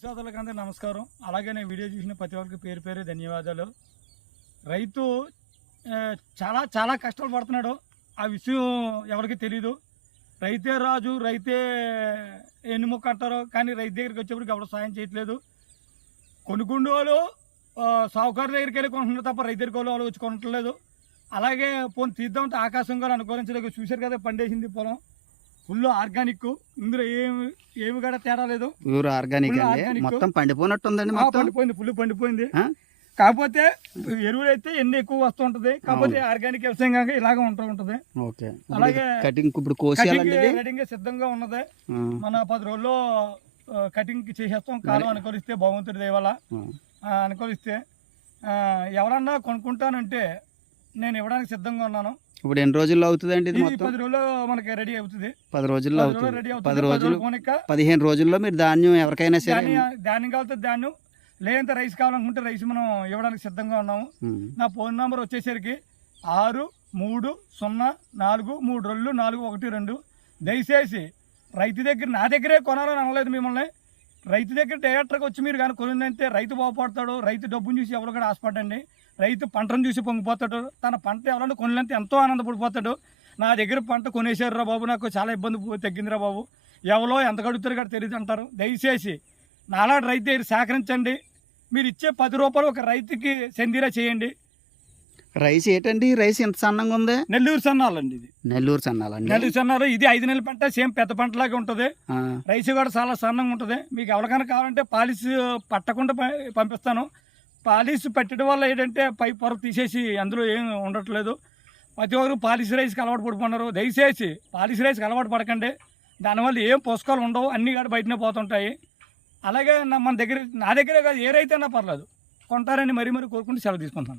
సోదరులకు అందరూ నమస్కారం. అలాగే నేను వీడియో చూసిన ప్రతి ఒక్కరికి పేరు పేరు ధన్యవాదాలు. రైతు చాలా చాలా కష్టాలు పడుతున్నాడు. ఆ విషయం ఎవరికి తెలియదు రైతే రాజు రైతే ఎన్నుముక్క అంటారు కానీ రైతు దగ్గరికి వచ్చేప్పటికి ఎవరు సాయం చేయట్లేదు. కొనుక్కుండే వాళ్ళు ఆ, దగ్గరికి వెళ్ళి కొంటున్నారు తప్ప రైతు దగ్గరికి వాళ్ళు వచ్చి కొనట్లేదు. అలాగే పోనీ తీద్దామంటే ఆకాశం కూడా అనుకూలించలేదు చూశారు కదా పండేసింది పొలం. Full organic. ఇందులో ఏమి ఏమి కూడా తేడా లేదు. ప్యూర్ ఆర్గానిక్ అండి. మొత్తం పండిపోయినట్టుందండి ఆ, మొత్తం? పండిపోయింది ఫుల్ పండిపోయింది? కాకపోతే ఎరువులు అయితే ఎన్ని ఎక్కువ వస్తూ ఉంటది. కాకపోతే ఆర్గానిక్ వ్యవసాయం కాక ఇలాగే ఉంటూ ఉంటది. అలాగే కటింగ్ ఇప్పుడు కటింగ్ సిద్ధంగా ఉన్నది. మన పది రోజుల్లో కటింగ్ చేసేస్తాం. కాలం అనుకూలిస్తే భగవంతుడి. అనుకూలిస్తే ఆ, ఎవరన్నా కొనుక్కుంటానంటే నేను ఇవ్వడానికి సిద్ధంగా ఉన్నాను. ఇప్పుడు ఎన్ని రోజుల్లో అవుతుందండి ఇది మొత్తం? పది రోజుల్లో మనకి రెడీ అవుతుంది. పది రోజుల్లో అవుతుంది. రెడీ అవుతుంది. పది రోజులు పదిహేను రోజుల్లో మీరు ధాన్యం ఎవరికైనా సరే ధాన్యం కావాలంటే ధాన్యం లేదంటే రైస్ కావాలనుకుంటే రైస్ మనం ఇవ్వడానికి సిద్ధంగా ఉన్నాము. నా ఫోన్ నెంబర్ వచ్చేసరికి ఆరు మూడు సున్నా నాలుగు మూడు రెండు నాలుగు ఒకటి రెండు. దయచేసి రైతు దగ్గర నా దగ్గరే కొనాలని అనలేదు మిమ్మల్ని. రైతు దగ్గర డైరెక్టర్గా వచ్చి మీరు కానీ కొనిందంటే రైతు బాగుపడతాడు రైతు డబ్బును చూసి ఎవరు కూడా ఆశపడండి రైతు పంటను చూసి పొంగిపోతాడు తన పంట ఎవరైనా కొనిలంటే ఎంతో ఆనందపడిపోతాడు. నా దగ్గర పంట కొనేసారురా బాబు నాకు చాలా ఇబ్బంది తగ్గిందిరా బాబు. ఎవరో ఎంత కడుగుతారు కూడా తెలియదు అంటారు. దయచేసి నాలాంటి రైతు దగ్గర సేకరించండి. మీరు ఇచ్చే పది రూపాయలు ఒక రైతుకి సెందిరా చేయండి. రైస్ ఏంటండి? రైస్ ఎంత సన్నంగా ఉంది? నెల్లూరు సన్నాలండి ఇది. నెల్లూరు సన్నాలండి. నెల్లూరు సన్నాలు ఇది ఐదు నెలల పంట సేమ్ పెద్ద పంటలాగే ఉంటుంది. ఆ, రైస్ కూడా చాలా సన్నంగా ఉంటుంది. మీకు ఎవరికైనా కావాలంటే పాలిస్ పట్టకుండా పంపిస్తాను. పాలిస్ పట్టడం వల్ల ఏంటంటే పై పొర తీసేసి అందులో ఏం ఉండట్లేదు. ప్రతి ఒక్కరు పాలిస్ రైస్కి అలవాటు పడిపోతున్నారు దయచేసి పాలిస్ రైస్కి అలవాటు పడకండి. దానివల్ల ఏం పోషకాలు ఉండవు. అన్నీ కూడా బయటనే పోతుంటాయి. అలాగే మన దగ్గర నా దగ్గరే కాదు ఏ రైతైనా పర్లేదు. కొంటారని మరీ మరీ కోరుకుంటూ సెలవు తీసుకుంటాను